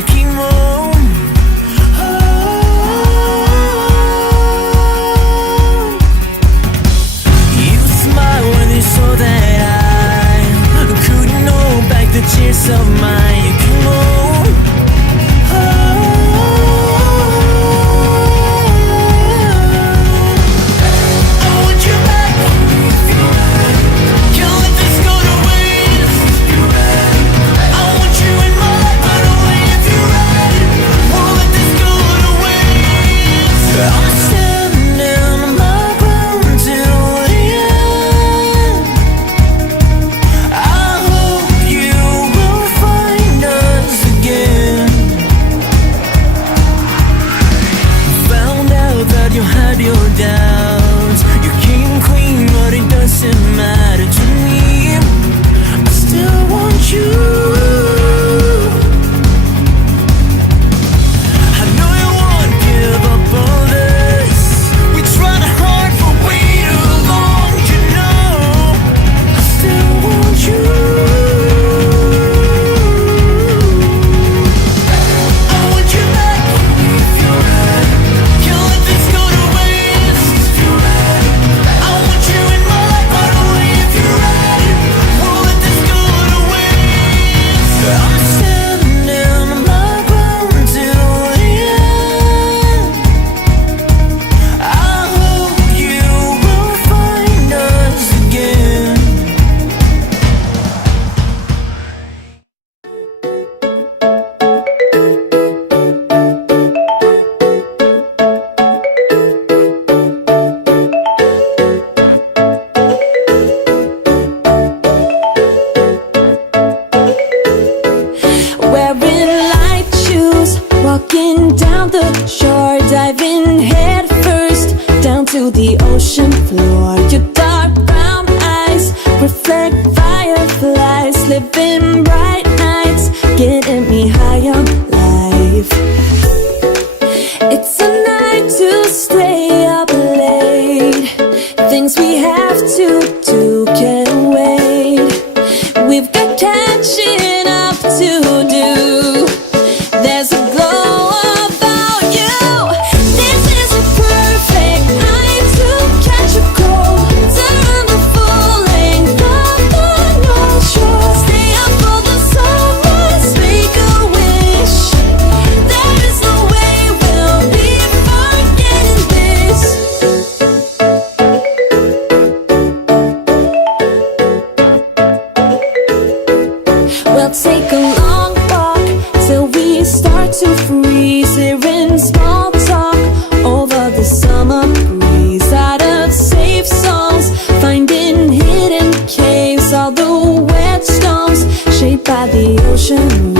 雪もSo that I couldn't hold back the tears of my I want you back. Can't let this go to waste. I want you in my life, but only if you're right. Won't let this go to waste. I'm standing on my ground till the end. I hope you will find us again. Found out that you had your doubts. You came clean, but it doesn't matter to me. I still want you. I know you won't give up on us. We tried hard for way too long, you know. I still want you. I want you back. Can't let this go to waste. I want you in my life, but only if you're right. Won't let this go to waste. I'm standing on my ground till the end. I hope you will find us again. Wearing light shoes, walking down the shore, diving head first down to the ocean floor. Your dark brown eyes reflect fireflies, living bright nights, getting me high on life. It's a night to stay up late. Things we have to do can't wait. We've got catching up to do. There's a glow about you. This is a perfect night to catch a cold. Turn the full length of the North Shore. Stay up for the sunrise, make a wish. There is no way we'll be forgetting this. We'll take a long walk till we start to freeze. Hearing small talk over the summer breeze. Out of safe songs, finding hidden caves. All the wet stones shaped by the ocean